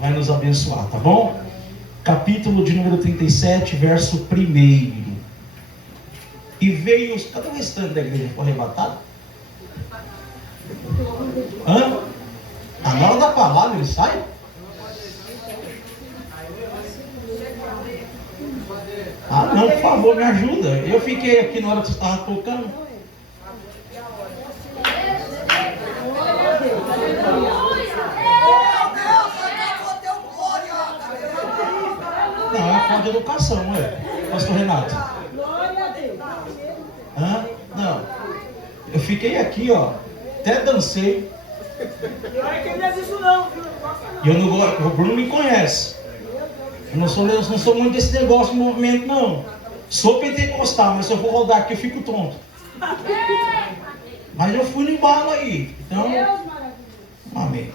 vai nos abençoar, tá bom? Capítulo de número 37, verso 1. E veio... Cadê o restante da igreja? Foi arrebatado? Hã? Na hora da palavra ele sai? Não, por favor, me ajuda. Eu fiquei aqui na hora que você estava tocando. Não, é a falta de educação, pastor Renato. Não. Eu fiquei aqui, até dancei. E eu não gosto, o Bruno me conhece. Eu não sou muito desse negócio de movimento, não. Sou pentecostal, mas se eu for rodar aqui eu fico tonto. Mas eu fui no embalo aí. Então, amém.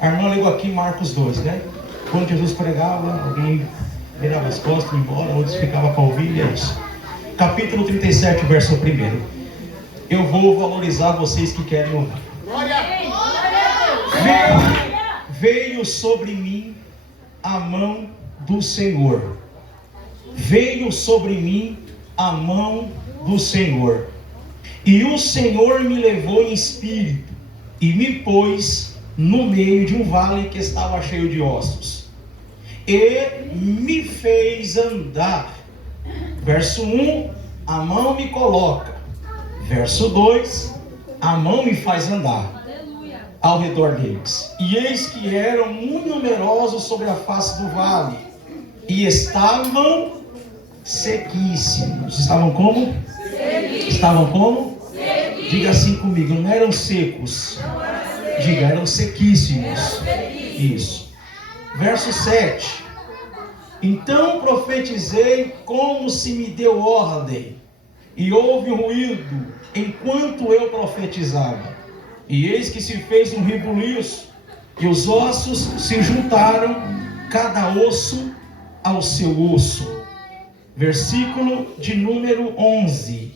A irmã ligou aqui em Marcos 2, né? Quando Jesus pregava, alguém virava as costas e ia embora, outros ficavam para ouvir, e é isso. Capítulo 37, verso 1. Eu vou valorizar vocês que querem ouvir. Veio sobre mim a mão do Senhor. Veio sobre mim a mão do Senhor. E o Senhor me levou em espírito e me pôs no meio de um vale que estava cheio de ossos. E me fez andar. Verso 1, a mão me coloca. Verso 2, a mão me faz andar ao redor deles. E eis que eram muito numerosos sobre a face do vale, e estavam sequíssimos. Estavam como? Sequíssimos. Estavam como? Sequíssimos. Diga assim comigo, não eram secos. Diga, eram sequíssimos. Isso. Verso 7. Então profetizei como se me deu ordem, e houve ruído enquanto eu profetizava. E eis que se fez um rebuliço, e os ossos se juntaram, cada osso ao seu osso. Versículo de número 11.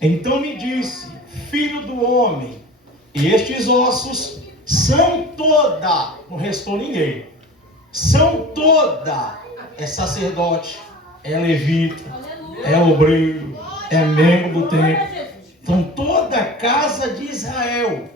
Então me disse, filho do homem, estes ossos são toda, não restou ninguém, são toda, é sacerdote, é levita, é obreiro, é membro do templo. Então toda a casa de Israel.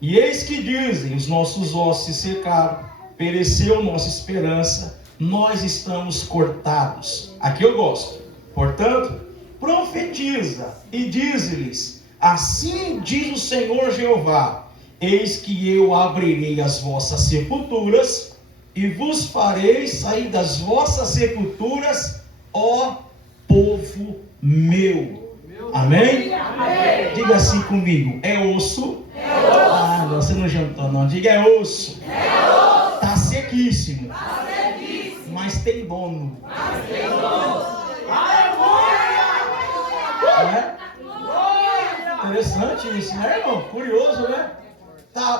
E eis que dizem, os nossos ossos se secaram, pereceu nossa esperança, nós estamos cortados. Aqui eu gosto. Portanto, profetiza e diz-lhes, assim diz o Senhor Jeová, eis que eu abrirei as vossas sepulturas e vos farei sair das vossas sepulturas, ó povo meu. Amém? Amém? Diga assim comigo, é osso? É osso. Você não jantou não, diga é osso. É osso. Está sequíssimo. Tá sequíssimo. Mas tem dono. Mas tem dono. Interessante isso, né, irmão? Curioso, né?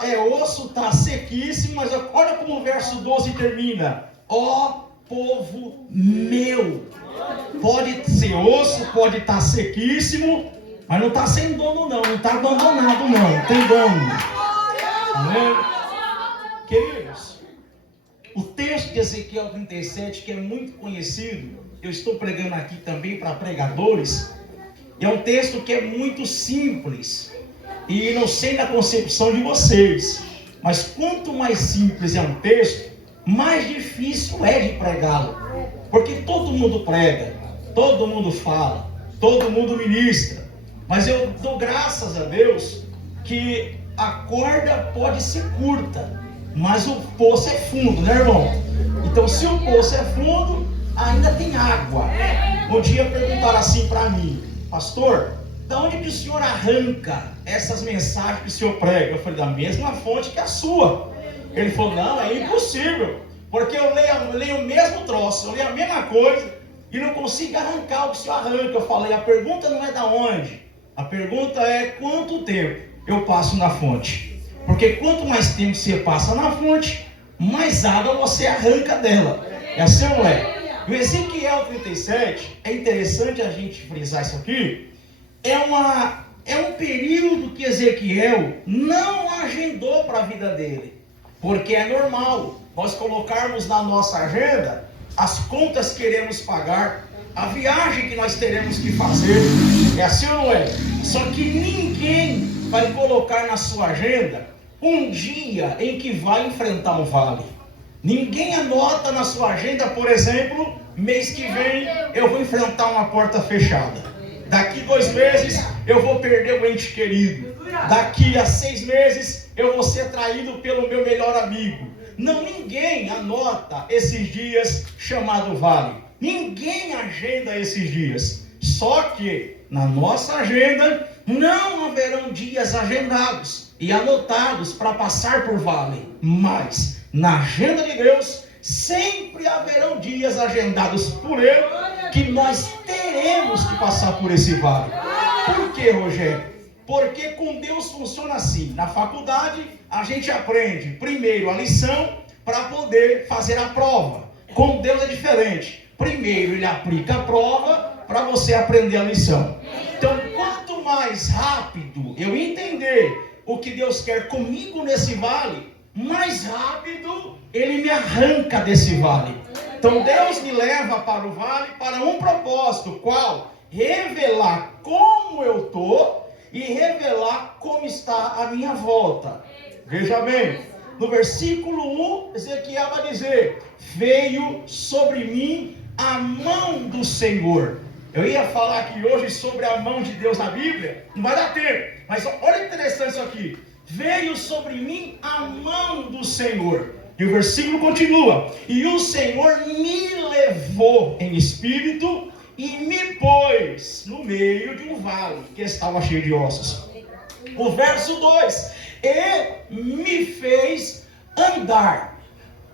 É osso, está sequíssimo, mas olha como o verso 12 termina. Ó povo meu. Pode ser osso, pode estar sequíssimo, mas não está sem dono não está abandonado não, tem dono. Amém? Queridos, o texto de Ezequiel 37, que é muito conhecido, eu estou pregando aqui também para pregadores, é um texto que é muito simples, e não sei na concepção de vocês, mas quanto mais simples é um texto, mais difícil é de pregá-lo, porque todo mundo prega, todo mundo fala, todo mundo ministra, mas eu dou graças a Deus que a corda pode ser curta, mas o poço é fundo, né, irmão? Então se o poço é fundo, ainda tem água. Um dia perguntaram assim para mim, pastor, da onde que o senhor arranca essas mensagens que o senhor prega? Eu falei, da mesma fonte que a sua. Ele falou, não, é impossível, porque eu leio o mesmo troço, eu leio a mesma coisa e não consigo arrancar o que o senhor arranca. Eu falei, a pergunta não é da onde, a pergunta é quanto tempo eu passo na fonte, porque quanto mais tempo você passa na fonte, mais água você arranca dela. É assim ou não é? O Ezequiel 37, é interessante a gente frisar isso aqui, é um período que Ezequiel não agendou para a vida dele. Porque é normal nós colocarmos na nossa agenda as contas que queremos pagar, a viagem que nós teremos que fazer. É assim ou não é? Só que ninguém vai colocar na sua agenda um dia em que vai enfrentar um vale. Ninguém anota na sua agenda, por exemplo, mês que vem eu vou enfrentar uma porta fechada. Daqui 2 meses eu vou perder um ente querido. Daqui a 6 meses eu vou ser traído pelo meu melhor amigo. Não, ninguém anota esses dias chamado vale. Ninguém agenda esses dias. Só que na nossa agenda não haverão dias agendados e anotados para passar por vale. Mas na agenda de Deus sempre haverão dias agendados por Ele que nós teremos que passar por esse vale. Por que, Rogério? Porque com Deus funciona assim. Na faculdade a gente aprende primeiro a lição para poder fazer a prova. Com Deus é diferente. Primeiro Ele aplica a prova para você aprender a lição. Então, quanto mais rápido eu entender o que Deus quer comigo nesse vale, mais rápido Ele me arranca desse vale. Então Deus me leva para o vale para um propósito, qual? Revelar como eu estou e revelar como está a minha volta. Veja bem, no versículo 1, Ezequiel vai dizer: veio sobre mim a mão do Senhor. Eu ia falar aqui hoje sobre a mão de Deus na Bíblia, não vai dar tempo, mas olha que interessante isso aqui. Veio sobre mim a mão do Senhor. E o versículo continua: e o Senhor me levou em espírito e me pôs no meio de um vale que estava cheio de ossos. O verso 2: e me fez andar.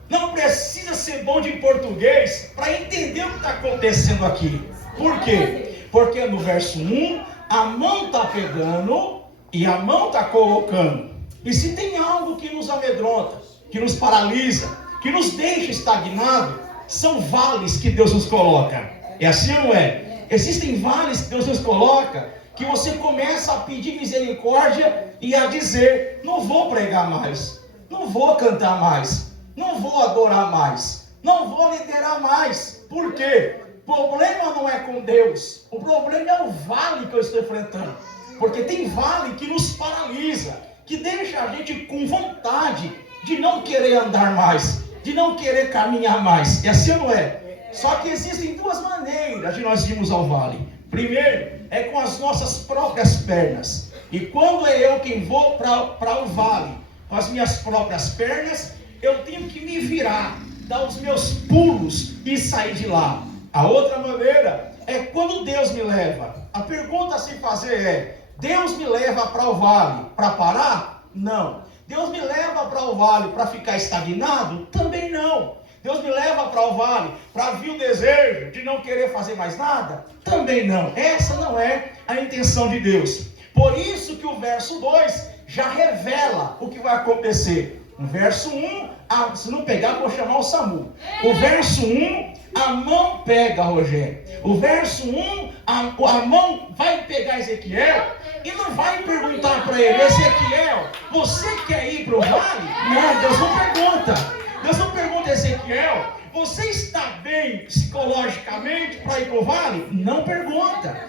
Não precisa ser bom de português para entender o que está acontecendo aqui. Por quê? Porque no verso 1, a mão está pegando e a mão está colocando. E se tem algo que nos amedronta, que nos paralisa, que nos deixa estagnado, são vales que Deus nos coloca. É assim ou não é? Existem vales que Deus nos coloca, que você começa a pedir misericórdia e a dizer: não vou pregar mais, não vou cantar mais, não vou adorar mais, não vou liderar mais. Por quê? O problema não é com Deus, o problema é o vale que eu estou enfrentando. Porque tem vale que nos paralisa, que deixa a gente com vontade de não querer andar mais, de não querer caminhar mais. E assim não é? Só que existem 2 maneiras de nós irmos ao vale. Primeiro, é com as nossas próprias pernas. E quando é eu quem vou para o vale, com as minhas próprias pernas, eu tenho que me virar, dar os meus pulos e sair de lá. A outra maneira é quando Deus me leva. A pergunta a se fazer é: Deus me leva para o vale para parar? Não. Deus me leva para o vale para ficar estagnado? Também não. Deus me leva para o vale para vir o desejo de não querer fazer mais nada? Também não. Essa não é a intenção de Deus. Por isso que o verso 2 já revela o que vai acontecer. No verso 1, se não pegar, vou chamar o SAMU. O verso 1, a mão pega, Rogério. O verso 1, a mão vai pegar Ezequiel e não vai perguntar para ele: Ezequiel, você quer ir para o vale? Não, Deus não pergunta. Deus não pergunta a Ezequiel: você está bem psicologicamente para ir para o vale? Não pergunta.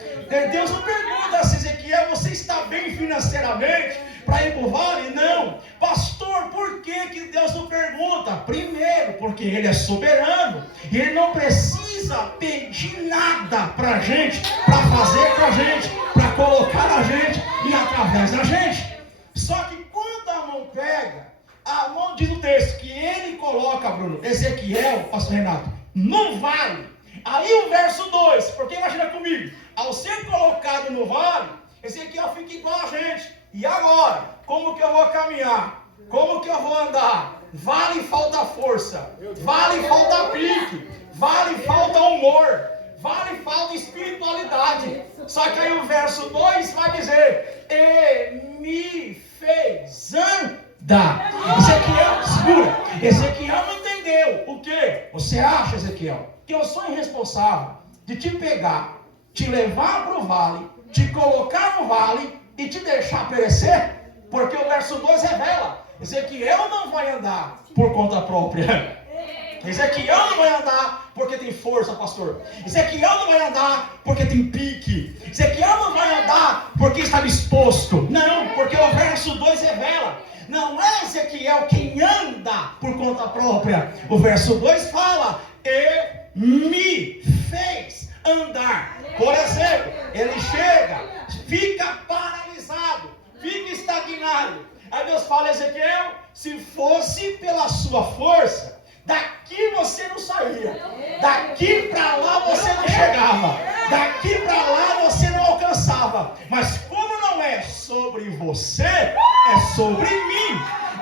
Deus não pergunta se Ezequiel, você está bem financeiramente para ir para o vale? Não. Pastor, por que Deus não pergunta? Primeiro, porque Ele é soberano e Ele não precisa pedir nada para a gente, para fazer para a gente, para colocar a gente e através da gente. Só que quando a mão pega, a mão diz o texto que Ele coloca, Bruno, Ezequiel, pastor Renato, no vale. Aí o verso 2, porque imagina comigo, ao ser colocado no vale, Ezequiel fica igual a gente. E agora? Como que eu vou caminhar? Como que eu vou andar? Vale falta força, vale falta pique, vale falta humor, vale falta espiritualidade. Só que aí o verso 2 vai dizer: e me fez andar. Ezequiel, segura. Ezequiel não entendeu. O que? Você acha, Ezequiel, que eu sou irresponsável de te pegar, te levar para o vale, te colocar no vale e te deixar perecer? Porque o verso 2 revela: Ezequiel não vai andar por conta própria. Ezequiel não vai andar porque tem força, pastor. Ezequiel não vai andar porque tem pique. Ezequiel não vai andar porque está disposto. Não, porque o verso 2 revela. Não é Ezequiel quem anda por conta própria. O verso 2 fala: e me fez andar. Por exemplo, ele chega, fica paralisado, fica estagnado. Aí Deus fala: Ezequiel, se fosse pela sua força, daqui você não saía, daqui para lá você não chegava, daqui para lá você não alcançava. Mas como não é sobre você, é sobre mim.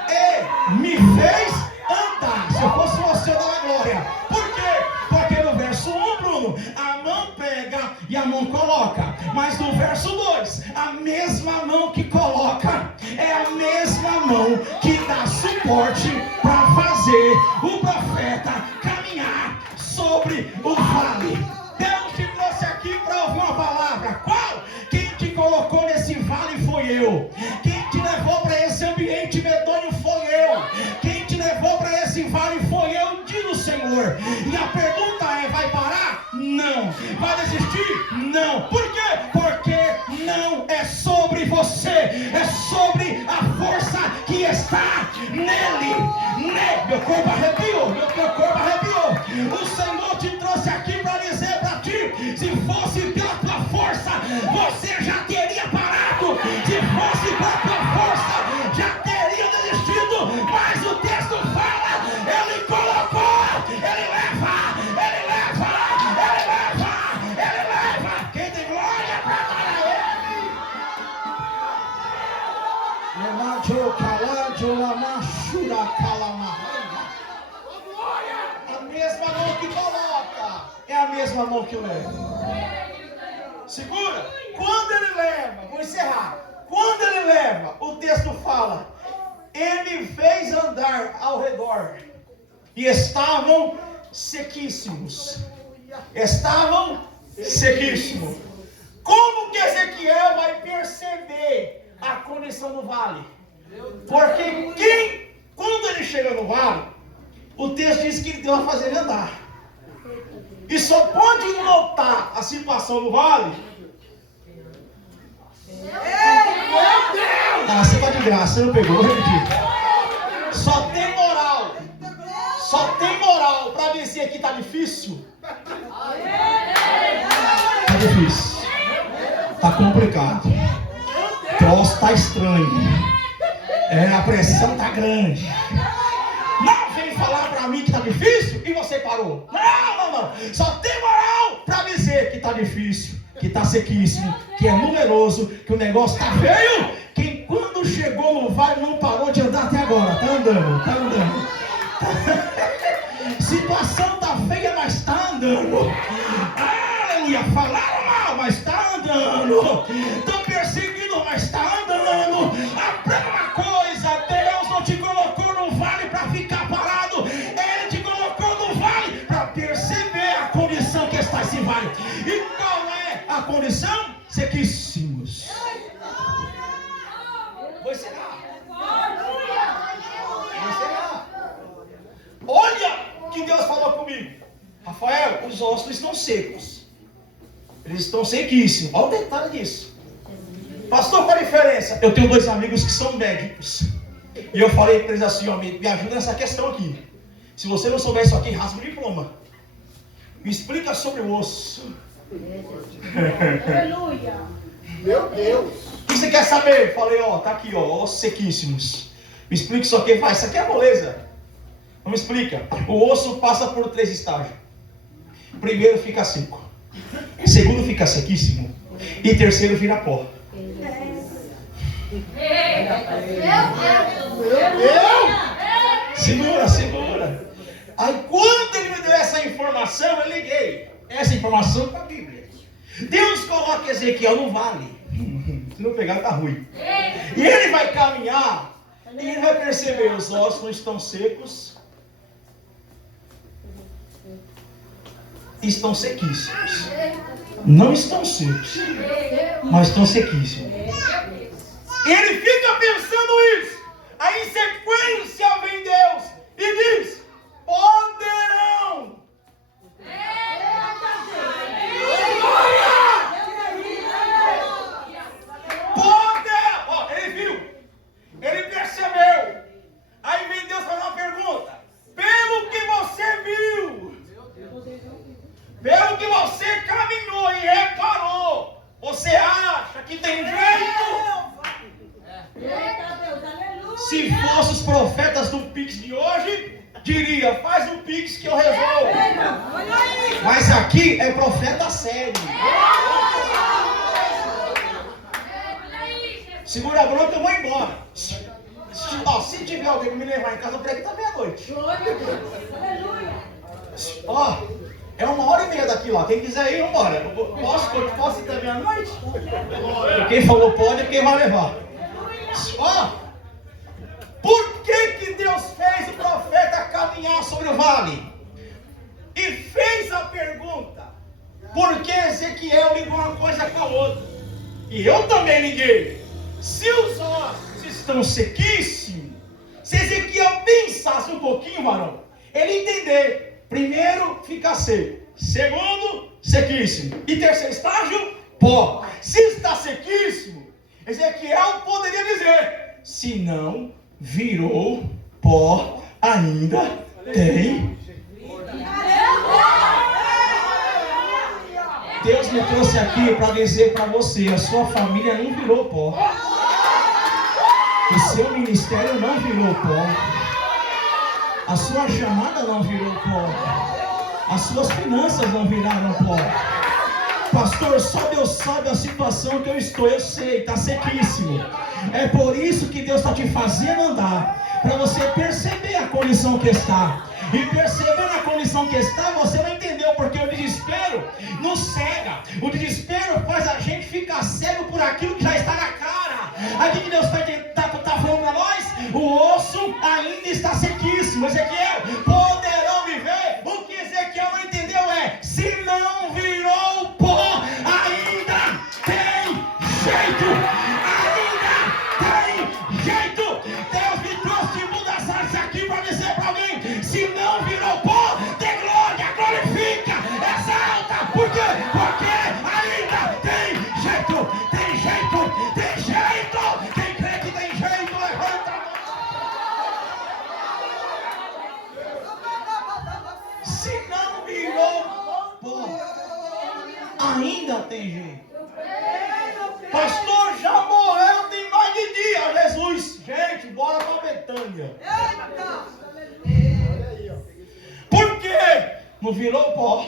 E me fez andar. Se eu fosse você, eu dava glória. Por quê? Porque no verso 1, Bruno, a mão pega e a mão coloca. Mas no verso 2, a mesma mão que coloca é a mesma mão que dá suporte para fazer o profeta caminhar sobre o vale. Deus te trouxe aqui para ouvir uma palavra. Qual? Quem te colocou nesse vale foi eu. Quem te levou para esse ambiente medonho foi eu. Quem te levou para esse vale foi eu, diz o Senhor. E a pergunta é: vai parar? Não. Vai desistir? Não. Por quê? Porque não é sobre você, é sobre a força que está nele. Meu corpo arrepiou, meu corpo arrepiou. O Senhor te trouxe aqui para dizer para ti: se fosse pela tua força, você já teria parado. Se fosse pela tua força, já teria desistido. Mas o texto fala: ele colocou, ele leva, ele leva, ele leva, ele leva. Quem tem glória para dar a ele? Levante o calante, o amachura, calamarraia. A mesma mão que coloca é a mesma mão que leva. Segura. Quando ele leva, vou encerrar. Quando ele leva, o texto fala: ele fez andar ao redor e estavam sequíssimos. Estavam sequíssimos. Como que Ezequiel vai perceber a condição do vale? Porque quando ele chega no vale, o texto diz que Deus vai fazer ele andar. E só pode notar a situação do vale. Ah, você tá de graça, você não pegou, Só tem moral para dizer que tá difícil. Tá difícil. Tá complicado. O troço tá estranho. A pressão tá grande. Não vem falar para mim que tá difícil e você parou. Não. Só tem moral para dizer que tá difícil, que tá sequíssimo, que é numeroso, que o negócio tá feio. Quem quando chegou no vale não parou de andar até agora. Tá andando. Situação tá feia, mas tá andando. Aleluia. Falaram mal, mas tá andando. Estão perseguindo, mas tá andando. Aprenda uma coisa: Deus não te colocou no vale para ficar parado. Ele te colocou no vale para perceber a condição que está esse vale. E qual é a condição? Sequíssimos. Vou encerrar. Olha que Deus falou comigo: Rafael, os ossos estão secos. Eles estão sequíssimos. Olha o detalhe disso. Pastor, qual a diferença? Eu tenho 2 amigos que são médicos. E eu falei para eles assim: me ajuda nessa questão aqui. Se você não souber isso aqui, rasga o diploma. Me explica sobre o osso. Aleluia. Meu Deus. O que você quer saber? Falei: tá aqui, ossos sequíssimos. Me explica isso aqui. Isso aqui é moleza. Não me explica. O osso passa por 3 estágios. Primeiro fica seco. Segundo fica sequíssimo. E terceiro vira pó. Segura. Aí quando ele me deu essa informação, eu liguei essa informação para a Bíblia. Deus coloca Ezequiel no vale. Se não pegar, tá ruim. E ele vai caminhar e ele vai perceber: os ossos não estão secos, estão sequíssimos. Não estão secos, mas estão sequíssimos. Ele fica pensando isso. Aí em sequência vem Deus e diz: poderão. Poder. Ó, ele viu, ele percebeu. Aí vem Deus fazer uma pergunta: pelo que você viu, pelo que você caminhou e reparou, você acha que tem jeito? Se fossem os profetas do Pix de hoje, diria: faz o Pix que eu resolvo. Mas aqui é profeta sério. Segura a bronca, eu vou embora. Se tiver alguém que me levar em casa, eu prego até meia-noite. Ó, é 1h30 daqui lá. Quem quiser ir, vambora. Posso ir até meia-noite? Quem falou pode é quem vai levar. Ó, por que Deus fez o profeta caminhar sobre o vale? E fez a pergunta: por que Ezequiel ligou uma coisa com a outra? E eu também liguei. Se os ossos estão sequíssimos, se Ezequiel pensasse um pouquinho, varão, ele entender: primeiro, fica seco; segundo, sequíssimo; e terceiro estágio, pó. Se está sequíssimo, Ezequiel poderia dizer: se não virou pó, ainda tem. Deus me trouxe aqui para dizer para você: a sua família não virou pó, o seu ministério não virou pó, a sua chamada não virou pó, as suas finanças não viraram pó. Pastor, só Deus sabe a situação que eu estou. Eu sei, está sequíssimo. É por isso que Deus está te fazendo andar, para você perceber a condição que está. E percebendo a condição que está, você não entendeu, porque o desespero nos cega. O desespero faz a gente ficar cego por aquilo que já está na cara. Aqui que Deus está falando para nós: o osso ainda está sequíssimo. Ezequiel, poderão viver. O que Ezequiel não entendeu é: se não virou pó, ainda tem jeito. Ainda tem jeito. Deus me trouxe de mundo das artes aqui para dizer para alguém: se não virou pó, dê glória, glorifica, exalta. Por quê? Porque ainda tem jeito. Tem jeito, tem jeito. Quem crê que tem jeito, levanta a mão. Se não virou pó, ainda tem jeito. Pastor, já morreu tem mais de dia. Jesus, gente, bora para Betânia. Por quê? Não virou pó?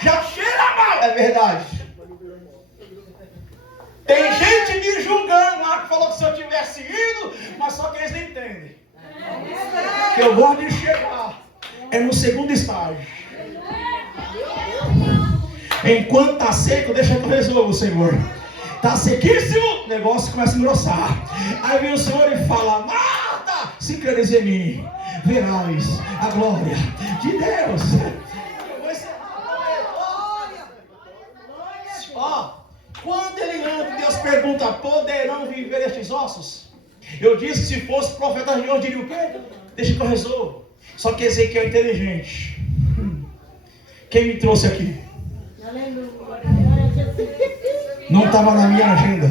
Já cheira mal, é verdade. Tem gente me julgando lá, que falou que se eu tivesse ido, mas só que eles não entendem. Que eu gosto de chegar. É no segundo estágio. Enquanto está seco, deixa que eu resolvo, Senhor. Está sequíssimo, o negócio começa a engrossar. Aí vem o Senhor e fala: Marta, se creres em mim, verás a glória de Deus. Ó, quando ele entra, Deus pergunta: poderão viver estes ossos? Eu disse que se fosse profeta de hoje, diria o quê? Deixa que eu resolvo. Só que Ezequiel é inteligente. Quem me trouxe aqui? Não estava na minha agenda.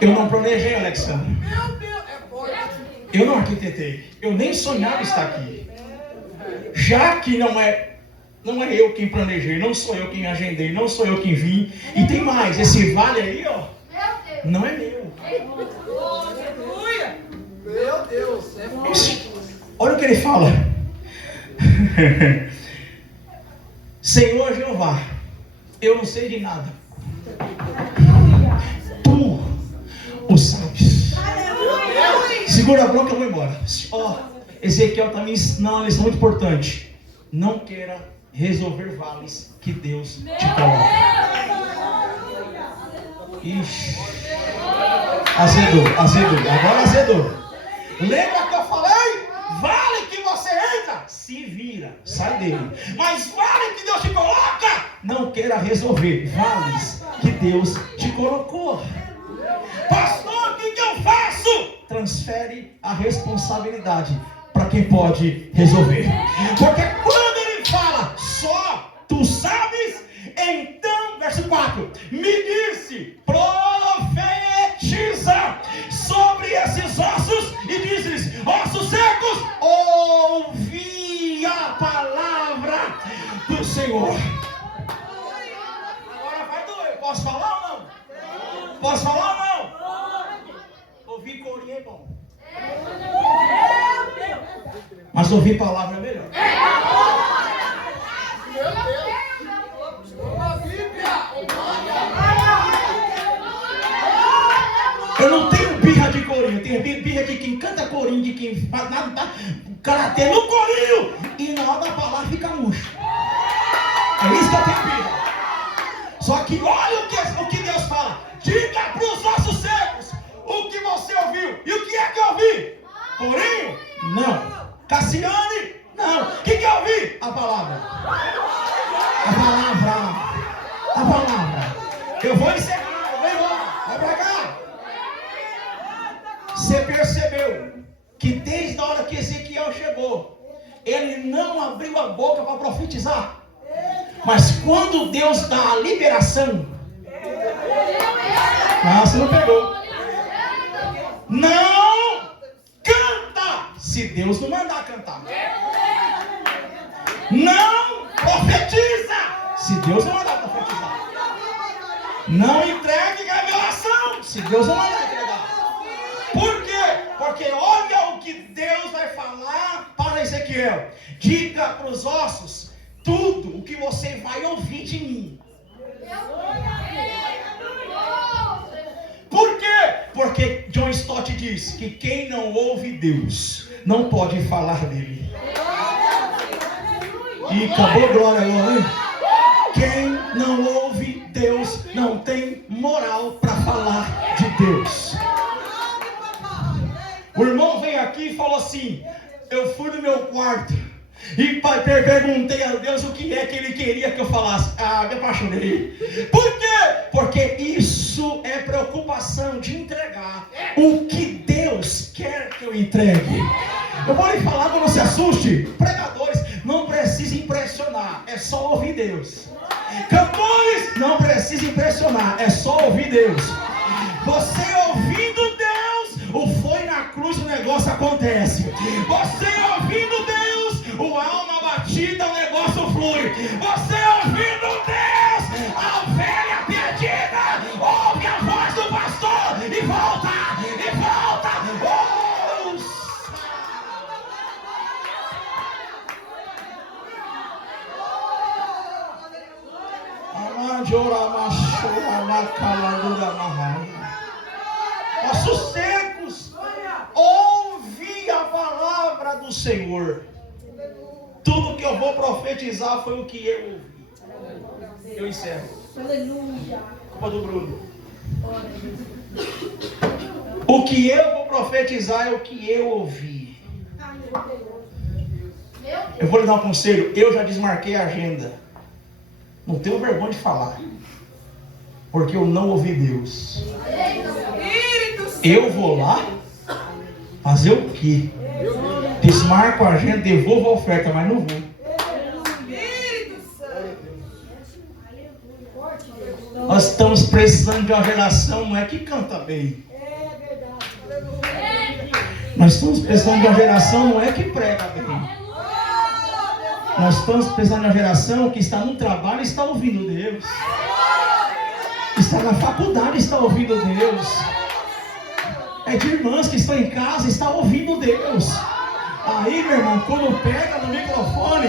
Eu não planejei, Alexandre. Eu não arquitetei. Eu nem sonhava estar aqui. Já que não é eu quem planejei, não sou eu quem agendei, não sou eu quem vim. E tem mais, esse vale aí, ó, não é meu. Meu Deus, é forte. Olha o que ele fala. Senhor Jeová, eu não sei de nada. Tu o sabes. Segura a bronca, eu vou embora. Ó, Ezequiel está me ensinando uma lição muito importante. Não queira resolver vales que Deus te coloca. Ixi. Azedou. Agora azedou. Lembra que eu falei? Vale que você entra, se vira, sai dele. Mas vale que Deus te coloca, não queira resolver vales que Deus te colocou. Pastor, o que eu faço? Transfere a responsabilidade para quem pode resolver. Porque quando ele fala, só tu sabes, então, verso 4, me disse, profetiza sobre esses ossos e dizes, ossos secos, ouvi a palavra do Senhor. Agora vai doer, posso falar ou não? Posso falar ou não? Ouvir corinho é bom, mas ouvir palavra é melhor. Eu não tenho birra de corinho, eu tenho birra de quem canta corinho, de quem faz nada, o cara tem no corinho e na hora da palavra fica murcho. É isso que eu tenho birra. Só que olha o que Deus fala: diga para os ossos secos o que você ouviu. E o que é que eu ouvi? Corinho? Não. Cassiane? Não. O que eu ouvi? A palavra. A palavra. Eu vou encerrar, eu vou embora. Vai pra cá. Você percebeu que desde a hora que Ezequiel chegou, ele não abriu a boca para profetizar. Mas quando Deus dá a liberação, você não pegou. Não canta se Deus não mandar cantar. Não profetiza se Deus não mandar profetizar. Não entregue revelação se Deus não mandar entregar. Por quê? Porque olha o que Deus vai falar para Ezequiel: diga para os ossos tudo o que você vai ouvir de mim. Por quê? Porque John Stott diz que quem não ouve Deus não pode falar dele. E acabou a glória agora, hein? Quem não ouve Deus não tem moral para falar de Deus. O irmão veio aqui e falou assim: eu fui no meu quarto e perguntei a Deus o que é que Ele queria que eu falasse. Me apaixonei. Por quê? Porque isso é preocupação de entregar o que Deus quer que eu entregue. Eu vou lhe falar, não se assuste. Pregadores, não precisa impressionar, é só ouvir Deus. Cantores, não precisa impressionar, é só ouvir Deus. Você ouvindo Deus, o foi na cruz, o negócio acontece. Você ouvindo Deus, o alma batida, o negócio flui. Você ouvindo Deus, a ovelha perdida ouve a voz do pastor e volta, e volta. Ossos secos, ouvi a palavra do Senhor. Tudo que eu vou profetizar foi o que eu ouvi. Eu encerro. Aleluia. Culpa do Bruno. O que eu vou profetizar é o que eu ouvi. Eu vou lhe dar um conselho. Eu já desmarquei a agenda. Não tenho vergonha de falar, porque eu não ouvi Deus. Eu vou lá fazer o quê? Desmarco a agenda, devolvo a oferta, mas não vou. Nós estamos precisando de uma geração, não é que canta bem. Nós estamos precisando de uma geração, não é que prega bem. Nós estamos precisando de uma geração que está no trabalho e está ouvindo Deus. Está na faculdade e está ouvindo Deus. É de irmãs que estão em casa e estão ouvindo Deus. Aí, meu irmão, quando pega no microfone,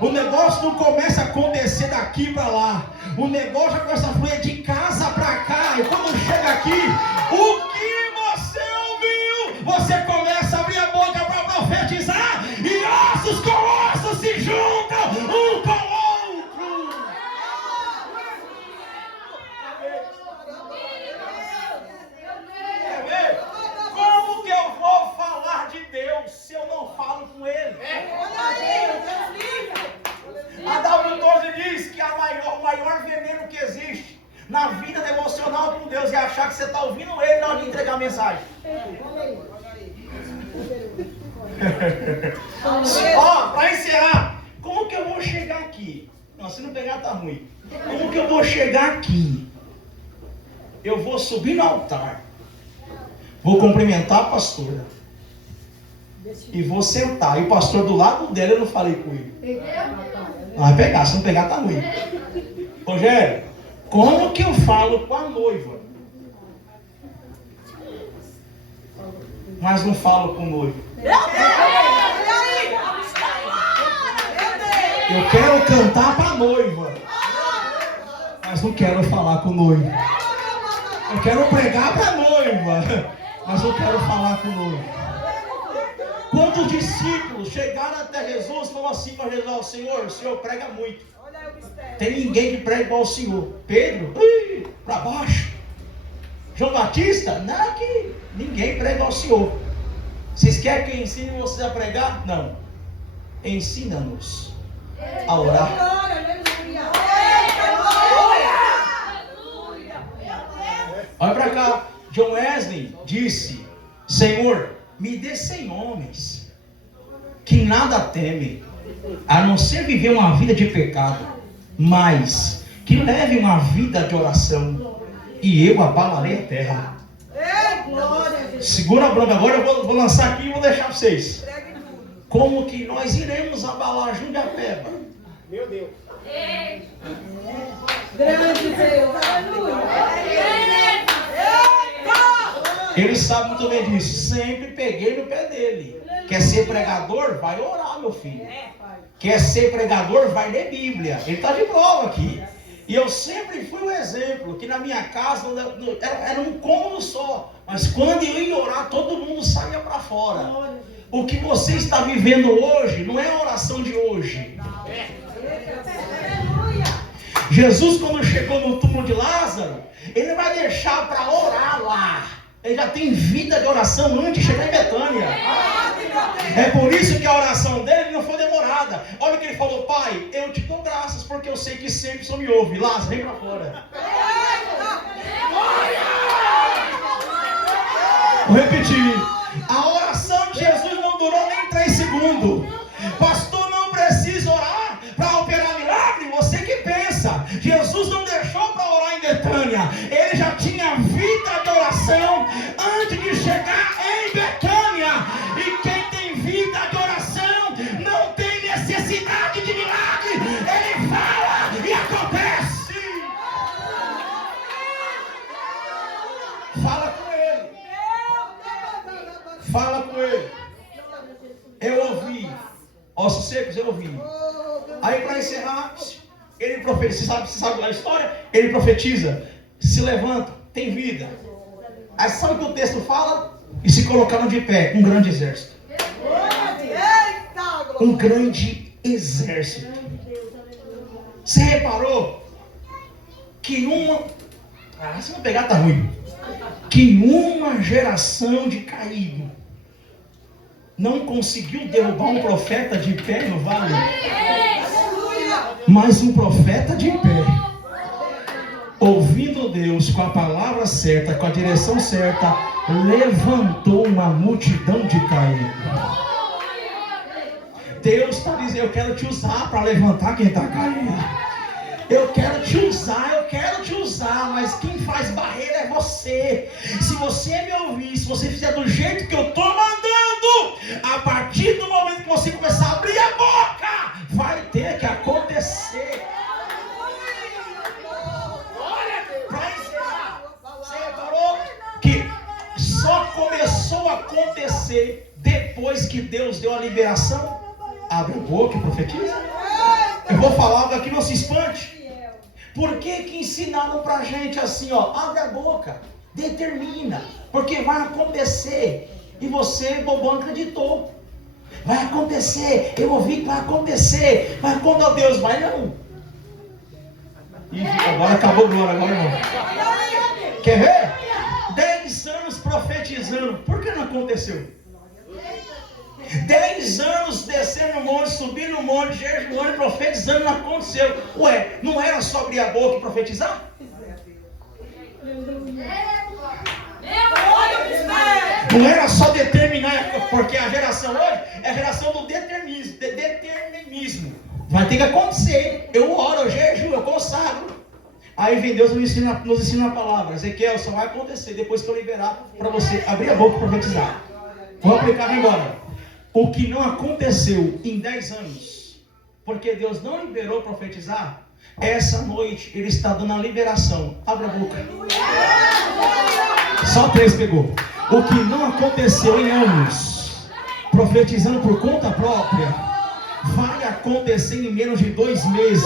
o negócio não começa a acontecer daqui para lá. O negócio já começa a fluir de casa para cá. E quando chega aqui, o que você ouviu? Você começa a abrir a boca para profetizar. E ossos com ossos se juntam um com o outro. Como que eu vou falar de Deus se eu não falo com Ele? A W12 diz que o maior veneno que existe na vida devocional com Deus é achar que você está ouvindo Ele, não mensagem. Ó, para encerrar, como que eu vou chegar aqui? Não, se não pegar tá ruim. Como que eu vou chegar aqui? Eu vou subir no altar, vou cumprimentar a pastora e vou sentar. E o pastor do lado dela, eu não falei com ele. Não vai pegar, se não pegar tá ruim. Rogério, como que eu falo com a noiva, mas não falo com o noivo? Eu quero cantar para a noiva, mas não quero falar com o noivo. Eu quero pregar para a noiva, mas não quero falar com o noivo. Quando os discípulos chegaram até Jesus, falaram assim para Jesus: o Senhor prega muito. Tem ninguém que prega igual o Senhor. Pedro, para baixo. João Batista, não, que ninguém prega igual o Senhor. Vocês querem que eu ensine vocês a pregar? Não. Ensina-nos a orar. Olha para cá. John Wesley disse: Senhor, me dê 100 homens que nada temem, a não ser viver uma vida de pecado, mas que levem uma vida de oração, e eu abalarei a terra. Segura a bronca agora, eu vou lançar aqui e vou deixar para vocês. Como que nós iremos abalar Jundiapeba? Meu Deus. Grande Deus, aleluia. Ele sabe muito bem disso. Sempre peguei no pé dele. Quer ser pregador? Vai orar, meu filho. Quer ser pregador? Vai ler Bíblia. Ele está de prova aqui. E eu sempre fui um exemplo, que na minha casa era um cômodo só. Mas quando eu ia orar, todo mundo saía para fora. O que você está vivendo hoje não é a oração de hoje. Jesus, quando chegou no túmulo de Lázaro, ele vai deixar para orar lá. Ele já tem vida de oração antes de chegar em Betânia. É por isso que a oração dele não foi demorada. Olha o que ele falou: Pai, eu te dou graças porque eu sei que sempre o Senhor me ouve. Lázaro, vem para fora. Vou repetir. A oração de Jesus não durou nem 3 segundos. Pastor, não precisa orar para operar milagre. Você que pensa. Jesus não deixou para orar em Betânia. Ele já tinha vida de oração antes de chegar em Betânia. E quem tem vida de oração não tem necessidade de milagre. Ele fala e acontece. Fala com ele. Fala com ele. Eu ouvi. Ossos secos, eu ouvi. Aí para encerrar, ele profetiza. Você sabe a história? Ele profetiza. Se levanta, tem vida. Aí sabe o que o texto fala? E se colocaram de pé um grande exército. Um grande exército. Você reparou que se não pegar tá ruim. Que uma geração de caído não conseguiu derrubar um profeta de pé no vale. Mas um profeta de pé, ouvindo Deus com a palavra certa, com a direção certa, levantou uma multidão de caídos. Deus está dizendo: eu quero te usar para levantar quem está caído. Eu quero te usar, mas quem faz barreira é você. Se você me ouvir, se você fizer do jeito que eu estou mandando, a partir do momento que você começar a abrir a boca, vai ter que acontecer. Para encerrar, você reparou que só começou a acontecer depois que Deus deu a liberação? Abre a boca e profetiza. Eu vou falar algo aqui, não se espante. Por que ensinaram pra gente assim, ó? Abre a boca, determina, porque vai acontecer. E você, bobão, acreditou. Vai acontecer, eu ouvi que vai acontecer. Mas quando Deus vai, não. Ih, agora acabou a glória, agora não. Quer ver? 10 anos profetizando, por que não aconteceu? 10 anos descendo no monte, subindo no monte, jejuando, profetizando, não aconteceu. Ué, não era só abrir a boca e profetizar? Não era só determinar, porque a geração hoje é a geração do determinismo. Vai ter que acontecer. Eu oro, eu jejuo, eu consagro. Aí vem Deus nos ensina a palavra. Ezequiel, só vai acontecer depois que eu liberar para você abrir a boca e profetizar. Vou aplicar agora. O que não aconteceu em 10 anos, porque Deus não liberou profetizar, essa noite Ele está dando a liberação. Abra a boca. Só 3 pegou. O que não aconteceu em anos, profetizando por conta própria, vai acontecer em menos de 2 meses.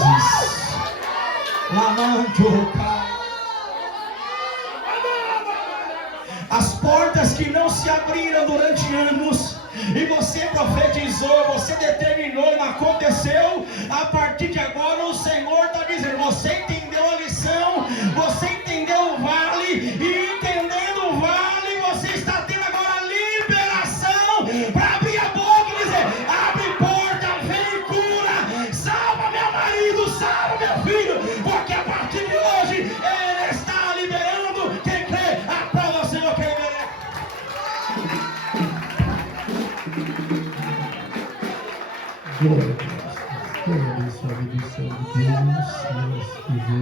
As portas que não se abriram durante anos, e você profetizou, você determinou, não aconteceu. A partir de agora o Senhor está dizendo: você entendeu a lição, você entendeu o vale, e entendendo o vale, você está tendo agora a liberação para abrir a boca e dizer: abre porta, vem cura, salva meu marido, salva meu filho, porque a partir de hoje Ele está liberando. Quem crê, aplauda o Senhor, quem merece. Glória a Deus. Glória a Deus, a vida do Senhor de Deus.